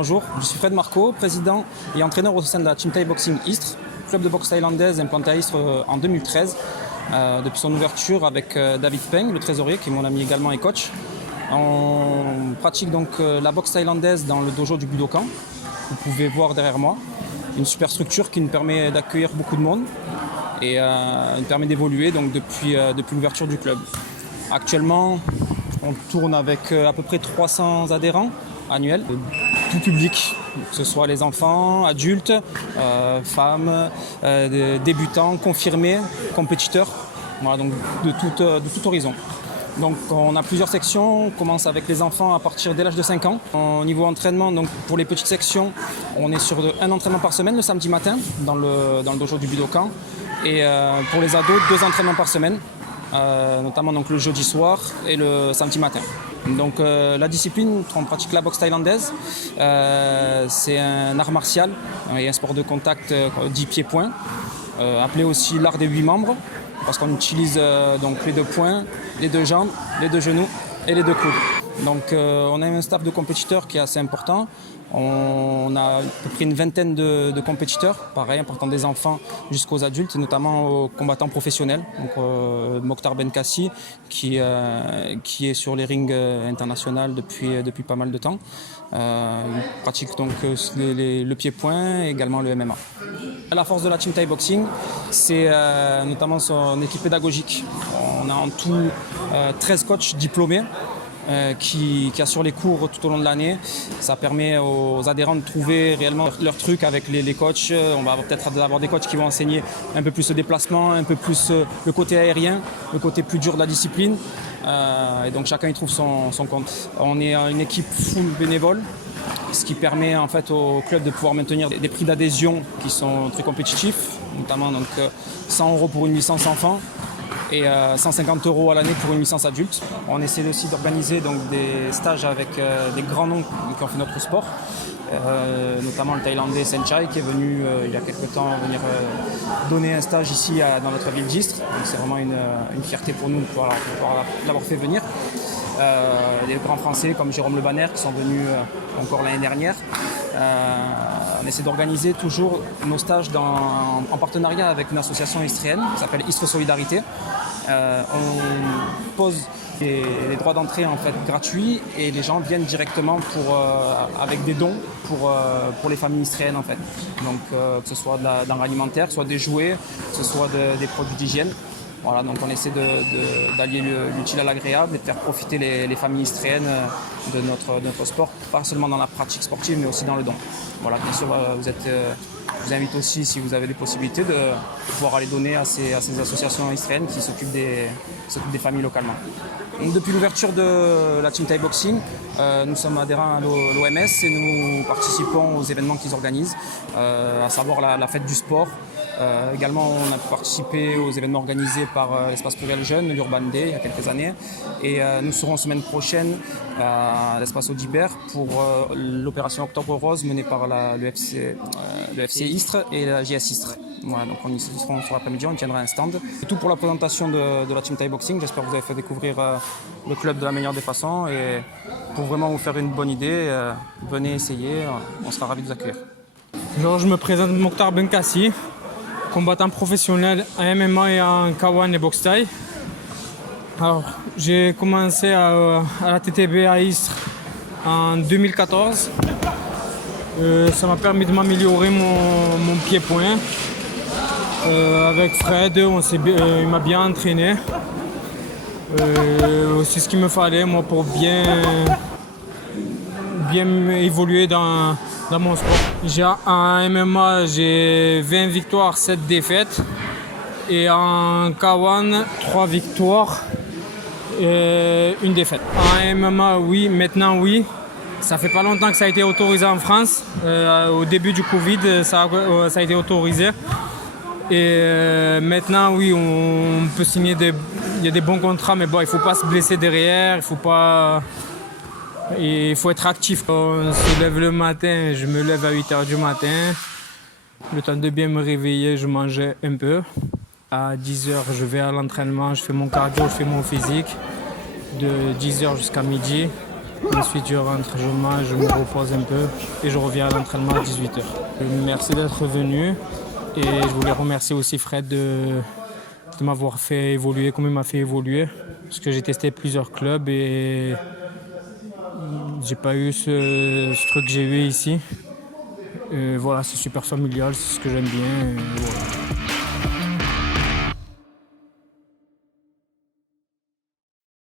Bonjour, je suis Fred Marco, président et entraîneur au sein de la Team Thai Boxing Istres, club de boxe thaïlandaise implanté à Istres en 2013, depuis son ouverture avec David Peng, le trésorier, qui est mon ami également et coach. On pratique donc la boxe thaïlandaise dans le dojo du Budokan. Vous pouvez voir derrière moi une super structure qui nous permet d'accueillir beaucoup de monde et nous permet d'évoluer donc depuis l'ouverture du club. Actuellement, on tourne avec à peu près 300 adhérents annuels, tout public, que ce soit les enfants, adultes, femmes, débutants, confirmés, compétiteurs, voilà, donc de tout horizon. Donc on a plusieurs sections, on commence avec les enfants à partir dès l'âge de 5 ans. Au niveau entraînement, donc pour les petites sections, on est sur un entraînement par semaine le samedi matin dans le dojo du Budokan. Et pour les ados, 2 entraînements par semaine, notamment donc le jeudi soir et le samedi matin. Donc la discipline, on pratique la boxe thaïlandaise, c'est un art martial et un sport de contact 10 pieds-points, appelé aussi l'art des 8 membres, parce qu'on utilise donc les 2 poings, les 2 jambes, les 2 genoux et les 2 coudes. Donc on a un staff de compétiteurs qui est assez important. On a à peu près une vingtaine de compétiteurs, pareil, en partant des enfants jusqu'aux adultes, et notamment aux combattants professionnels. Donc Mokhtar Benkassi, qui est sur les rings internationaux depuis pas mal de temps. Il pratique donc le pied-point et également le MMA. La force de la Team Thai Boxing, c'est notamment son équipe pédagogique. On a en tout 13 coachs diplômés qui assurent les cours tout au long de l'année. Ça permet aux adhérents de trouver réellement leur truc avec les coachs. On va peut-être avoir des coachs qui vont enseigner un peu plus le déplacement, un peu plus le côté aérien, le côté plus dur de la discipline. Et donc chacun y trouve son compte. On est une équipe full bénévole, ce qui permet en fait au club de pouvoir maintenir des prix d'adhésion qui sont très compétitifs, notamment donc 100 € pour une licence enfant et 150 € à l'année pour une licence adulte. On essaie aussi d'organiser donc des stages avec des grands noms qui ont fait notre sport, notamment le Thaïlandais Senchai qui est venu il y a quelques temps venir donner un stage ici dans notre ville d'Istres. Donc c'est vraiment une fierté pour nous de pouvoir l'avoir fait venir. Des grands Français comme Jérôme Le Banner qui sont venus encore l'année dernière. On essaie d'organiser toujours nos stages en partenariat avec une association istrienne qui s'appelle Istres Solidarité. On pose les droits d'entrée en fait gratuits et les gens viennent directement avec des dons pour les familles istriennes en fait. Donc que ce soit de denrées alimentaires, soit des jouets, que ce soit des produits d'hygiène. Voilà, donc on essaie d'allier l'utile à l'agréable et de faire profiter les familles istriennes de notre sport, pas seulement dans la pratique sportive mais aussi dans le don. Voilà, bien sûr, je vous invite aussi, si vous avez des possibilités, de pouvoir aller donner à ces associations istriennes qui s'occupent des familles localement. Donc, depuis l'ouverture de la Team Thai Boxing, nous sommes adhérents à l'OMS et nous participons aux événements qu'ils organisent, à savoir la fête du sport. Également, on a participé aux événements organisés par l'espace pluriel jeune, l'Urban Day, il y a quelques années. Et nous serons semaine prochaine à l'espace Audibert pour l'opération Octobre Rose menée par le FC Istres et la JS Istres. Voilà, donc on y sera sur l'après-midi, on tiendra un stand. C'est tout pour la présentation de la Team Thai Boxing. J'espère que vous avez fait découvrir le club de la meilleure des façons. Et pour vraiment vous faire une bonne idée, venez essayer, on sera ravis de vous accueillir. Alors, je me présente Mokhtar Benkassi, combattant professionnel en MMA et en K1 et boxe thaï. Alors, j'ai commencé à la TTB à Istres en 2014. Ça m'a permis de m'améliorer mon pied-point. Avec Fred, il m'a bien entraîné. C'est ce qu'il me fallait moi pour bien évoluer dans mon sport. En MMA, j'ai 20 victoires, 7 défaites. Et en K1, 3 victoires et 1 défaite. En MMA, oui, maintenant oui. Ça fait pas longtemps que ça a été autorisé en France. Au début du Covid, ça a été autorisé. Et maintenant, oui, on peut signer il y a des bons contrats, mais bon, il ne faut pas se blesser derrière, il faut être actif. On se lève le matin, je me lève à 8h du matin. Le temps de bien me réveiller, je mangeais un peu. À 10h, je vais à l'entraînement, je fais mon cardio, je fais mon physique. De 10h jusqu'à midi. Ensuite, je rentre, je mange, je me repose un peu et je reviens à l'entraînement à 18h. Merci d'être venu et je voulais remercier aussi Fred de m'avoir fait évoluer comme il m'a fait évoluer. Parce que j'ai testé plusieurs clubs et j'ai pas eu ce truc que j'ai eu ici. Et voilà, c'est super familial, c'est ce que j'aime bien. Et voilà.